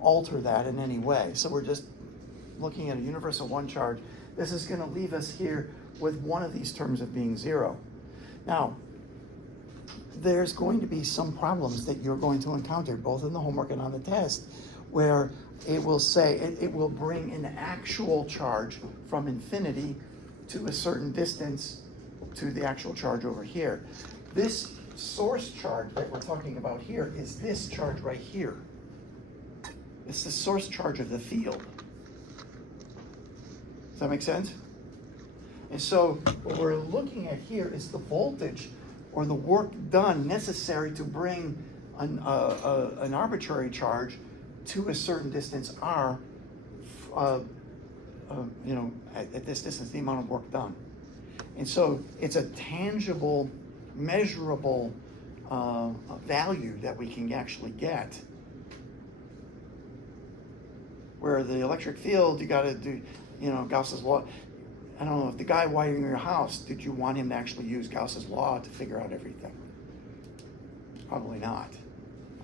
alter that in any way. So we're just looking at a universal one charge. This is going to leave us here with one of these terms of being 0. Now, there's going to be some problems that you're going to encounter, both in the homework and on the test, where it will say, it will bring an actual charge from infinity to a certain distance to the actual charge over here. This source charge that we're talking about here is this charge right here. It's the source charge of the field. Does that make sense? And so what we're looking at here is the voltage or the work done necessary to bring an arbitrary charge to a certain distance r, at this distance, the amount of work done. And so it's a tangible, measurable value that we can actually get. Where the electric field, you got to do, Gauss's law. I don't know, if the guy wiring your house, did you want him to actually use Gauss's law to figure out everything? Probably not.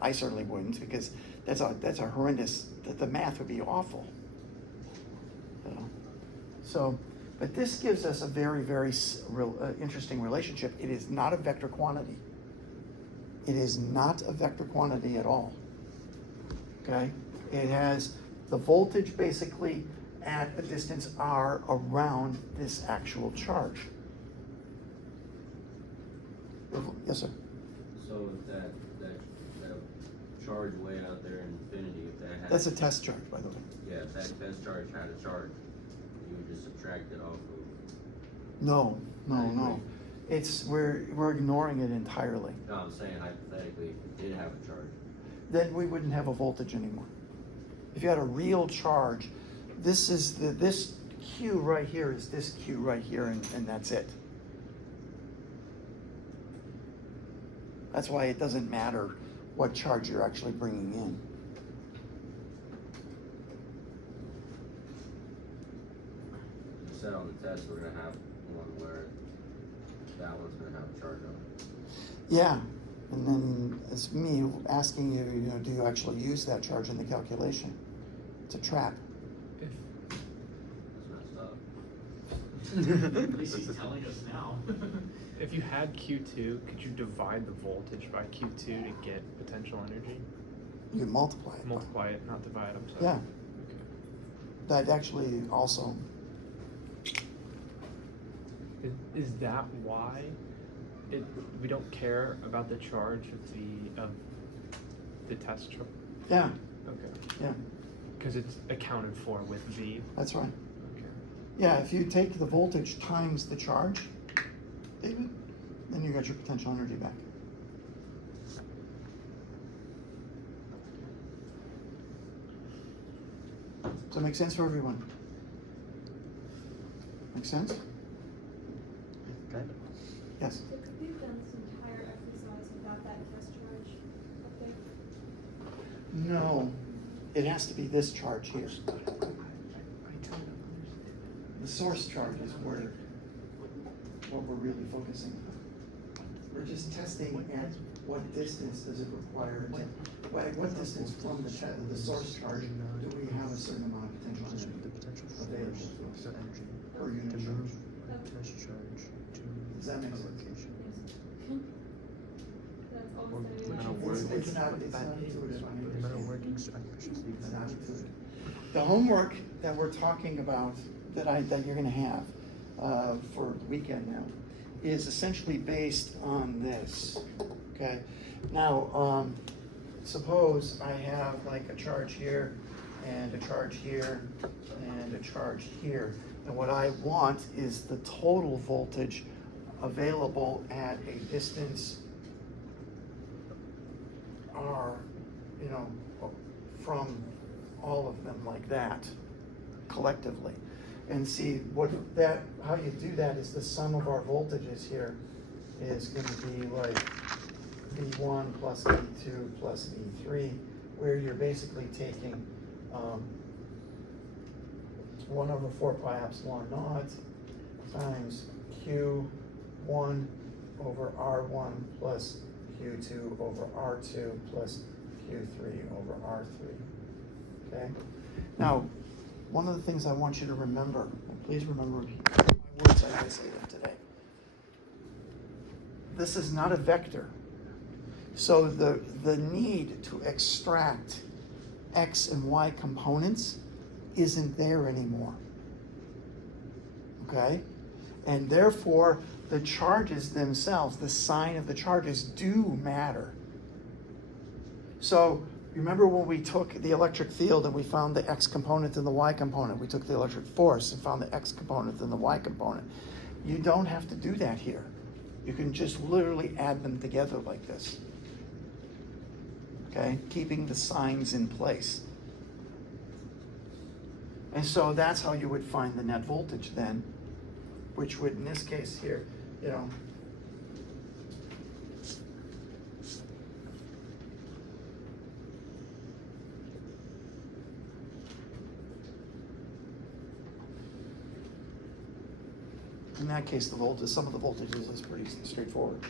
I certainly wouldn't, because that's a horrendous, the math would be awful. So, but this gives us a very, very interesting relationship. It is not a vector quantity. It is not a vector quantity at all. Okay? It has the voltage basically at a distance r around this actual charge. Yes, sir? So if that charge way out there in infinity, if that had... That's a test charge, by the way. Yeah, if that test charge had a charge, you would just subtract it off of... No. We're ignoring it entirely. No, I'm saying hypothetically, if it did have a charge. Then we wouldn't have a voltage anymore. If you had a real charge, this Q right here is this Q right here, and that's it. That's why it doesn't matter what charge you're actually bringing in. You said on the test we're going to have one where that one's going to have a charge on it. Yeah, and then it's me asking you, do you actually use that charge in the calculation? It's a trap. That's messed up. At least he's telling us now. If you had Q2, could you divide the voltage by Q2 to get potential energy? You can multiply it. Multiply it, not divide, I'm sorry. Yeah. Okay. That actually also. Is that why we don't care about the charge of the test charge? Yeah. Okay. Yeah. Because it's accounted for with V. That's right. Okay. Yeah, if you take the voltage times the charge, David, then you got your potential energy back. Does that make sense for everyone? Make sense? Kind of. Yes. So could we have done this entire exercise without that test charge up there? No, it has to be this charge here. The source charge is what we're really focusing on. We're just testing at what distance does it require to, what distance from the source charge do we have a certain amount of potential energy available to us per unit charge. Does that make sense? That's almost It's not intuitive. It's not intuitive. The homework that we're talking about that you're going to have for the weekend now is essentially based on this. Okay. Now, suppose I have like a charge here and a charge here and a charge here. And what I want is the total voltage available at a distance r, from all of them like that, collectively. And see how you do that is the sum of our voltages here is going to be like V1 plus V2 plus V3, where you're basically taking 1 over 4 pi epsilon naught times Q1 over R1 plus Q2 over R2 plus Q3 over R3. okay? Now, one of the things I want you to remember, and please remember my words as I say them today. This is not a vector. So the need to extract X and Y components isn't there anymore. Okay? And therefore, the charges themselves, the sign of the charges do matter. So remember when we took the electric field and we found the X component and the Y component? We took the electric force and found the X component and the Y component. You don't have to do that here. You can just literally add them together like this. Okay? Keeping the signs in place. And so that's how you would find the net voltage then, which would, in this case here, you know, in that case, the voltage, some of the voltages is pretty straightforward.